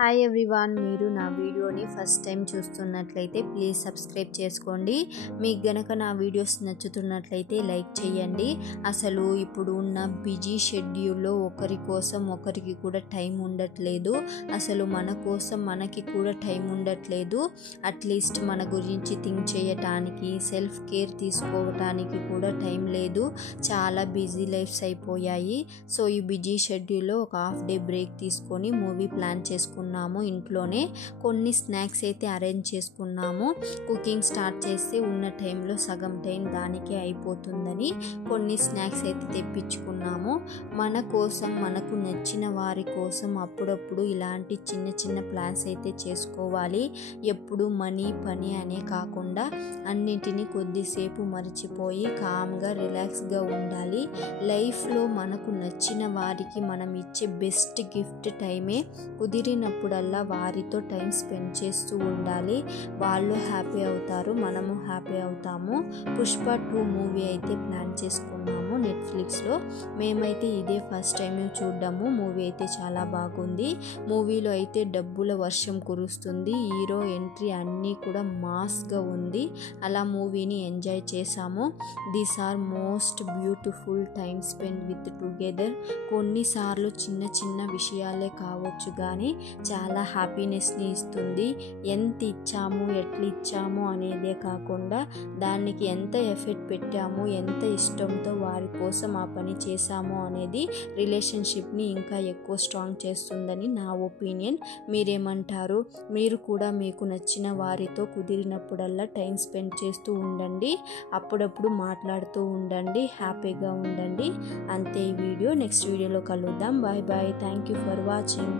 Hi everyone, మీరు నా వీడియోని ఫస్ట్ టైం చూస్తున్నట్లయితే ప్లీజ్ సబ్స్క్రైబ్ చేసుకోండి. మీకు గనక నా వీడియోస్ నచ్చుతున్నట్లయితే లైక్ చేయండి. అసలు ఇప్పుడు ఉన్న బిజీ షెడ్యూల్లో ఒకరి కోసం ఒకరికి కూడా టైం ఉండట్లేదు. అసలు మన కోసం మనకి కూడా టైం ఉండట్లేదు. అట్లీస్ట్ మన గురించి థింక్ చేయటానికి, సెల్ఫ్ కేర్ తీసుకోవటానికి కూడా టైం లేదు. చాలా బిజీ లైఫ్స్ అయిపోయాయి. సో ఈ బిజీ షెడ్యూల్లో ఒక హాఫ్ డే బ్రేక్ తీసుకొని మూవీ ప్లాన్ చేసుకున్నాము. ఇంట్లోనే కొన్ని స్నాక్స్ అయితే అరేంజ్ చేసుకున్నాము. కుకింగ్ స్టార్ట్ చేస్తే ఉన్న టైంలో సగం టైం దానికే అయిపోతుందని కొన్ని స్నాక్స్ అయితే తెప్పించుకున్నాము. మన కోసం, మనకు నచ్చిన వారి కోసం అప్పుడప్పుడు ఇలాంటి చిన్న చిన్న ప్లాన్స్ అయితే చేసుకోవాలి. ఎప్పుడు మనీ, పని అనే కాకుండా అన్నింటినీ కొద్దిసేపు మర్చిపోయి కామ్గా, రిలాక్స్గా ఉండాలి. లైఫ్లో మనకు నచ్చిన వారికి మనం ఇచ్చే బెస్ట్ గిఫ్ట్ టైమే. కుదిరినప్పుడల్లా వారితో టైం స్పెండ్ చేస్తూ ఉండాలి. వాళ్ళు హ్యాపీ అవుతారు, మనము హ్యాపీ అవుతాము. పుష్ప 2 మూవీ అయితే ప్లాన్ చేసుకున్నాము నెట్ఫ్లిక్స్లో. మేమైతే ఇదే ఫస్ట్ టైం చూడ్డాము. మూవీ అయితే చాలా బాగుంది. మూవీలో అయితే డబ్బుల వర్షం కురుస్తుంది. హీరో ఎంట్రీ అన్నీ కూడా మాస్గా ఉంది. అలా మూవీని ఎంజాయ్ చేసాము. These are most beautiful time spend with together. కొన్నిసార్లు చిన్న చిన్న విషయాలే కావచ్చు కానీ చాలా హ్యాపీనెస్ని ఇస్తుంది. ఎంత ఇచ్చాము, ఎట్లా ఇచ్చాము అనేదే కాకుండా దానికి ఎంత ఎఫర్ట్ పెట్టాము, ఎంత ఇష్టంతో వారి కోసం ఆ పని చేశాము అనేది రిలేషన్షిప్ని ఇంకా ఎక్కువ స్ట్రాంగ్ చేస్తుందని నా ఒపీనియన్. మీరేమంటారు? మీరు కూడా మీకు నచ్చిన వారితో కుదిరినప్పుడల్లా టైం స్పెండ్ చేస్తూ ఉండండి. అప్పుడప్పుడు మాట్లాడుతూ ఉండండి. హ్యాపీగా ఉండండి. అంతే ఈ వీడియో. నెక్స్ట్ వీడియోలో కలుద్దాం. Bye bye. Thank you for watching.